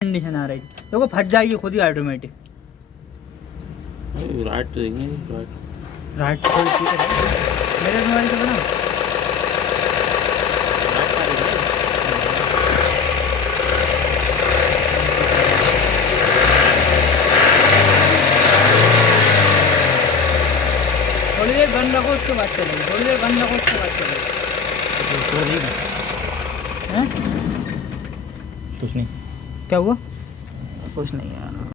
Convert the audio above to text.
Condition आ रही थी, देखो फट जाएगी खुद ही ऑटोमेटिक। राइट तो देंगे, राइट तो ठीक है, मेरे मोबाइल से बना थोड़ी देर बंद रखो, उसके बाद चलेगी, थोड़ी देर बंद रखो, उसके बाद चलेगी। हैं? कुछ नहीं, क्या हुआ? कुछ नहीं यार।